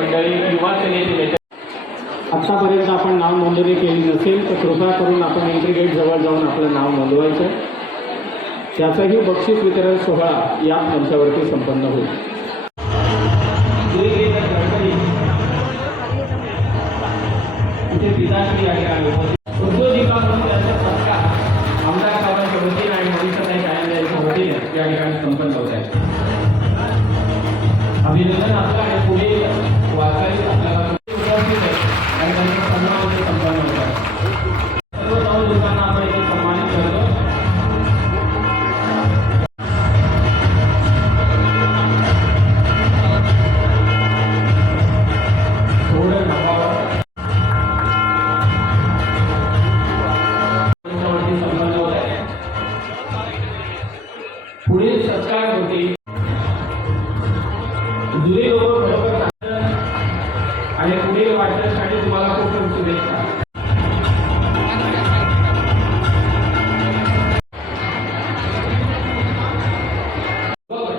मंडळी युवा सेनेची नेते. आत्तापर्यंत आपण नाव नोंदणी केली नसेल तर कृपया करून आपण एंट्री गेट जवळ जाऊन आपलं नाव नोंदवायचं. त्याचाही बक्षीस वितरण सोहळा या मंचावरती संपन्न होईल. उद्योजिका म्हणून त्यांचा सत्कार. आमदार साहेबांच्या वतीने आणि यांच्या वतीने या ठिकाणी संपन्न होत आहे. अभिनंदन आपलं. जुने लोक खरोखर आणि पुढील वाटण्यासाठी तुम्हाला खूप खूप शुभेच्छा.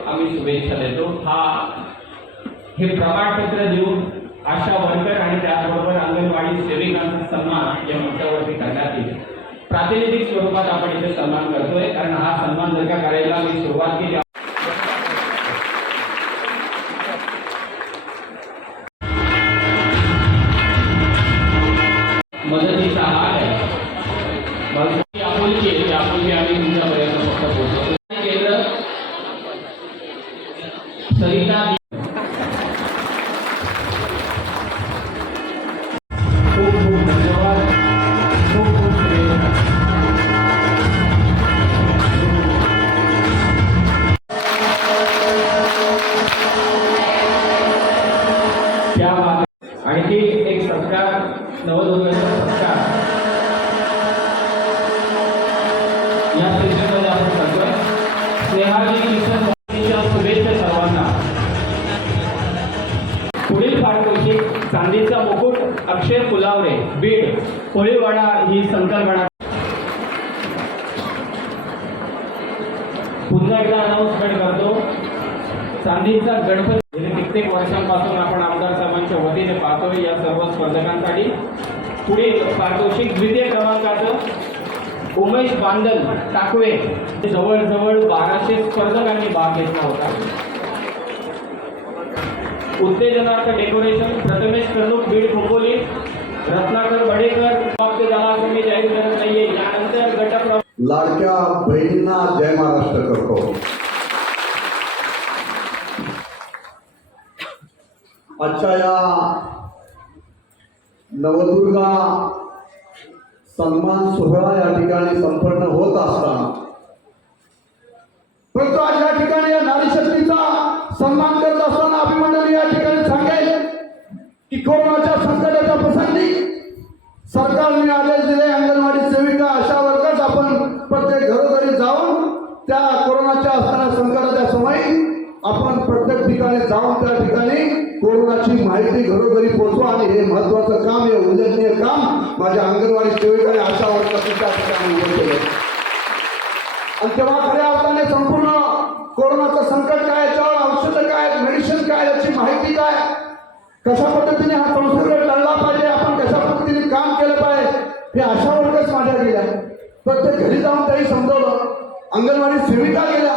आम्ही शुभेच्छा देतो. हा हे प्रमाणपत्र देऊन आशा वर्कर आणि त्याचबरोबर अंगणवाडी सेविकांचा सन्मान या मंचावरती करण्यात येईल. प्रातिनिधिक स्वरूपात आपण इथे सन्मान करतोय कारण हा सन्मान जर का करायला मी सुरुवात केली मदतीचा हात आहे. कोळीवाडा ही संकल्पना पुन्हा एकदा अनाऊन्समेंट करतो. चांदीचा गणपती गेले कित्येक वर्षांपासून आपण आमदार साहेबांच्या वतीने पाहतोय या सर्व स्पर्धकांसाठी. पुढील पारितोषिक द्वितीय क्रमांकाचं उमेश बांदल टाकवे. जवळजवळ बाराशे स्पर्धकांनी भाग घेतला होता. उत्तेजनार्थ डेकोरेशन प्रथमेश कर्णूक बीड खोपोली रत्नाकर बडेकर समाप्त झाला असं मी जाहीर करत नाहीये. यानंतर गटप्र लाडक्या बहिणींना जय महाराष्ट्र करतो. आजच्या या नवदुर्गा सन्मान सोहळा या ठिकाणी संपन्न होत असताना परंतु आज या ठिकाणी या नारी कोरोनाच्या असताना संकटाच्या समयी आपण प्रत्येक ठिकाणी जाऊन त्या ठिकाणी कोरोनाची माहिती घरोघरी पोहोचवा आणि हे महत्वाचं काम हे उल्लेखनीय काम माझ्या अंगणवाडी सेविकाने आशा वर्कर्सने त्या ठिकाणी उभं केलं. आणि तेव्हा खऱ्या अर्थाने संपूर्ण कोरोनाचं संकट काय याच्यावर औषधं काय मेडिसिन काय याची माहिती काय? कशा पद्धतीने हा संसर्ग टळला पाहिजे? आपण कशा पद्धतीने काम केलं पाहिजे? हे अशा वर्गच माझ्या गेल्या ते घरी जाऊन काही समजवलं अंगणवाडी सेविका गेल्या.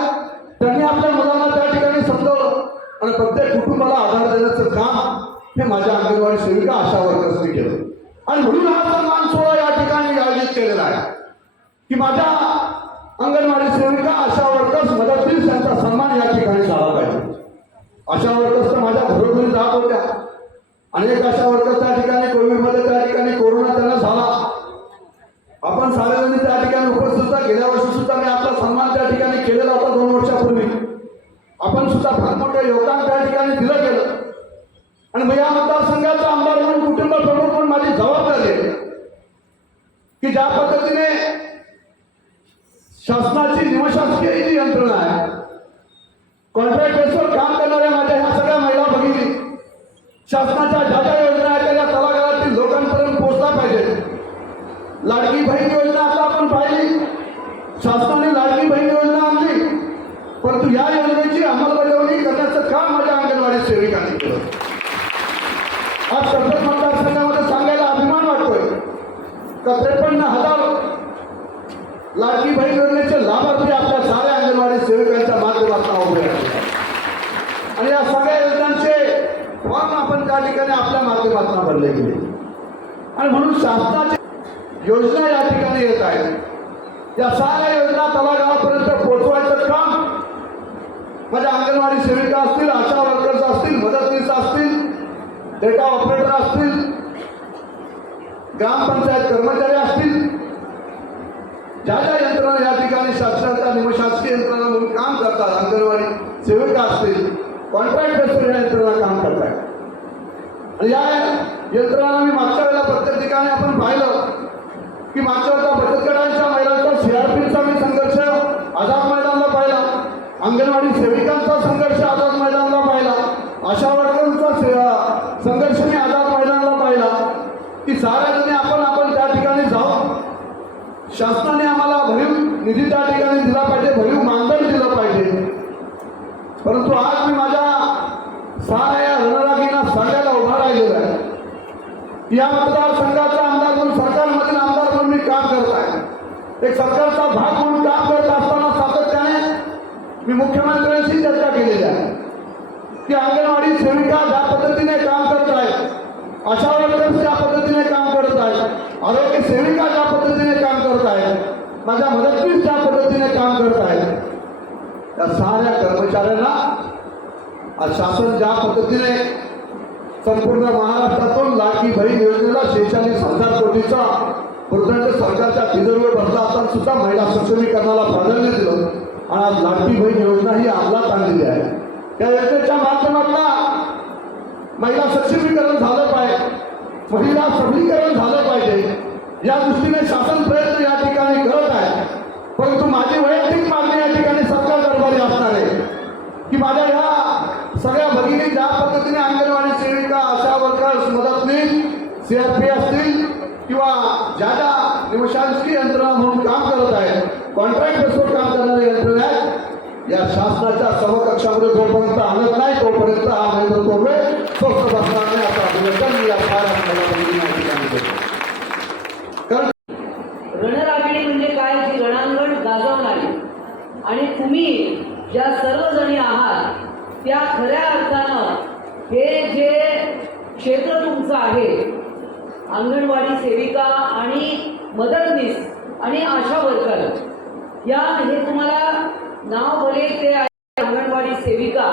त्यांनी आपल्या मुलांना त्या ठिकाणी समजवलं. आणि प्रत्येक कुटुंबाला आधार देण्याचं काम हे माझ्या अंगणवाडी सेविका आशा वर्कर्सनी केलं. आणि म्हणून हा सन्मान सोहळा या ठिकाणी आयोजित केलेला आहे. की माझ्या अंगणवाडी सेविका आशा वर्कर्स मदतनीस यांचा सन्मान या ठिकाणी झाला पाहिजे. अशा वर्कर्स तर माझ्या घरोघरी जात होत्या. अनेक अशा वर्कर्स त्या ठिकाणी कोविडमध्ये त्या ठिकाणी कोरोना त्यांना झाला. आपण सार्वजनिक त्या ठिकाणी उपस्थित आपण फार मोठं योगदान त्या ठिकाणी दिलं गेलं. आणि मग या मतदारसंघाचा आमदार म्हणून कुटुंब प्रमुख म्हणून माझी जबाबदारी आहे की ज्या पद्धतीने शासनाची निमशासकीय जी यंत्रणा आहे कॉन्ट्रॅक्ट बेसवर काम करणाऱ्या माझ्या ह्या सगळ्या महिला भगिनी शासनाच्या ज्या ज्या योजना आहेत त्या त्या तळागाळातील लोकांपर्यंत पोहोचला पाहिजे लाडकी बहीण योजना आता आपण पाहिली शासनाने लाडकी बहीण योजना आणली परंतु या योजनेचा योजनेची अंमलबजावणी करण्याचं काम माझ्या अंगणवाडी सेविकांनी केलं आज कर्जत मतदारसंघामध्ये सांगायला अभिमान वाटतोय का त्रेपन्न हजार लाडकी बहीण योजनेचे लाभार्थी आपल्या साऱ्या अंगणवाडी सेविकांच्या माध्यमातून उभे राहिले. आणि या सगळ्या योजनांचे फॉर्म आपण त्या ठिकाणी आपल्या माध्यमातून भरले गेले. आणि म्हणून शासनाच्या योजना या ठिकाणी येत आहेत. या साऱ्या योजना तलागावापर्यंत पोहोचवायचं काम माझ्या अंगणवाडी सेविका असतील आशा वर्कर्स असतील मदतनीस असतील डेटा ऑपरेटर असतील ग्रामपंचायत कर्मचारी असतील. ज्या ज्या यंत्रणा या ठिकाणी शासनाच्या निमशासकीय यंत्रणा म्हणून काम करतात अंगणवाडी सेविका असतील कॉन्ट्रॅक्ट बेसवर यंत्रणा काम करतात. आणि या यंत्रणा मी मागच्या वेळेला प्रत्येक ठिकाणी आपण पाहिलं की मागच्या वेळेला बचत गटांच्या महिलांचा सीआरपीचा मी संघर्ष आझाद मैदानला पाहिला. अंगणवाडी सेविकांचा संघर्ष आझाद मैदानला पाहिला. आशा वर्करांचा संघर्ष मी आझाद मैदानला पाहिला की साऱ्या जणी आपण आपण त्या ठिकाणी जाऊन शासनाने आम्हाला भरीव निधी त्या ठिकाणी दिला पाहिजे भरीव मानधन दिलं पाहिजे. परंतु आज मी माझ्या साऱ्या या रणरागींना सांगायला उभा राहिलेला आहे. या मतदारसंघाचा आमदार म्हणून सरकारमधील आमदार म्हणून मी काम करत आहे. एक सरकारचा भाग म्हणून काम करत असताना सातत्याने मी मुख्यमंत्र्यांशी चर्चा केलेली आहे. की अंगणवाडी सेविका ज्या पद्धतीने काम करत आहेत आशा वर्कर्स ज्या पद्धतीने काम करत आहेत आरोग्य सेविका ज्या पद्धतीने काम करत आहेत माझ्या मदतनीस ज्या पद्धतीने काम करत आहेत. त्या साऱ्या कर्मचाऱ्यांना आज शासन ज्या पद्धतीने संपूर्ण महाराष्ट्रातून लाडकी बहीण योजनेला शेहेचाळीस हजार कोटीचा प्रचंड सरकारच्या तिजोरीवर बसला असताना सुद्धा महिला सक्षमीकरणाला प्राधान्य दिलं आणि आज लाडकी बहीण योजना ही अंमलात आणलेली आहे. या योजनेच्या माध्यमातून महिला सक्षमीकरण झालं पाहिजे. महिला सबलीकरण झालं पाहिजे. या दृष्टीने शासन प्रयत्न या ठिकाणी करत आहे. परंतु माझी वैयक्तिक मागणी या ठिकाणी सरकार दरबारी असणार आहे. की माझ्या ह्या सगळ्या भगिनी ज्या पद्धतीने अंगणवाडी सेविका आशा वर्कर्स मदतनीस सीआरपी असतील किंवा ज्या ज्या निमशासकीय यंत्रणा म्हणून काम करत आहेत कॉन्ट्रॅक्ट बेसवर काम करणारे यंत्रणा आहेत या शासनाच्या समकक्षामध्ये जोपर्यंत आणत नाही तोपर्यंत हा नरेंद्र तोरवे स्वस्त बसणार नाही असं अभिनंदन या साऱ्या महिला भगिनींना या ठिकाणी करतो कारण रणरागिणी म्हणजे काय जी रणांगण गाजवणारी आणि तुम्ही ज्या सर्वजणी आहात त्या खऱ्या अर्थानं हे जे क्षेत्र तुमचं आहे अंगणवाडी सेविका आणि मदतनीस आणि आशा वर्कर या हे तुम्हाला नाव भले ते आहे अंगणवाडी सेविका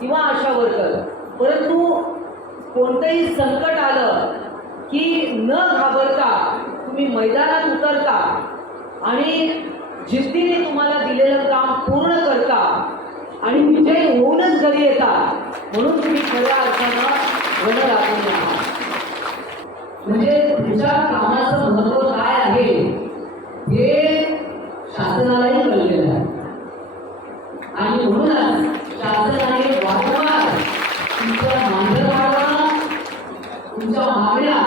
किंवा आशा वर्कर परंतु कोणतंही संकट आलं की न घाबरता तुम्ही मैदानात उतरता आणि जिद्दीने तुम्हाला दिलेलं काम पूर्ण करता आणि विजय होऊनच घरी येता. म्हणून तुम्ही खऱ्या अर्थानं रणरागिणी आहात. म्हणजे तुमच्या कामाचं महत्त्व काय आहे हे शासनालाही कळलेलं आहे. आणि म्हणूनच शासनाने वारंवार तुमच्या मानधन तुमच्या मागण्या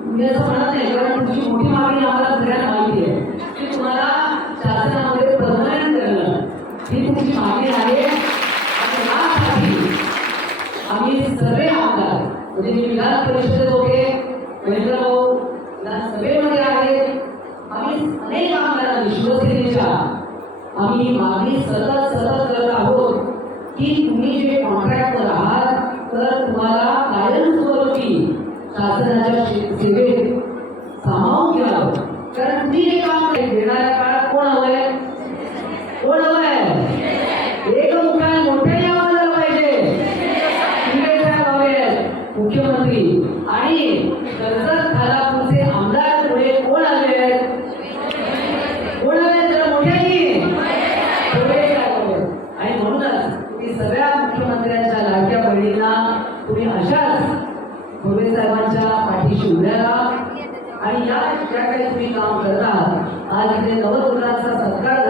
मी असं म्हणत नाही कारण तुमची मोठी मागणी आम्हाला सगळ्यांना माहिती आहे. आम्ही सगळे आमदार म्हणजे मी विधान परिषदेत होते महेंद्रभाऊ विधानसभेमध्ये आहेत. आम्ही अनेक आमदारांनी शिवसेनेच्या आम्ही मागणी सतत सतत करत आहोत की तुम्ही जे कॉन्ट्रॅक्टर आहात तर तुम्हाला कायमस्वरूपी शासनाच्या सेवेत सामावून घ्यावं कारण तुम्ही जे काम केले, येणाऱ्या काळात कोण हवंय कोण हवंय एक मुखाने मोठ्याने आवाज आला पाहिजे शिंदे साहेब हवे आहेत, मुख्यमंत्री आणि कर्जत खालापूरचे आमदार पुढे कोण आले आहेत कोण आले आहेत जरा मोठ्याने पुढे साहेब हवे आहेत. आणि म्हणूनच मी सगळ्या मुख्यमंत्र्यांच्या लाडक्या बहिणींना तुम्ही अशाच भोले साहेबांच्या पाठीशी उभ्या राहा आणि या ज्या काही तुम्ही काम करता. आज इथे नवदुर्गांचा सत्कार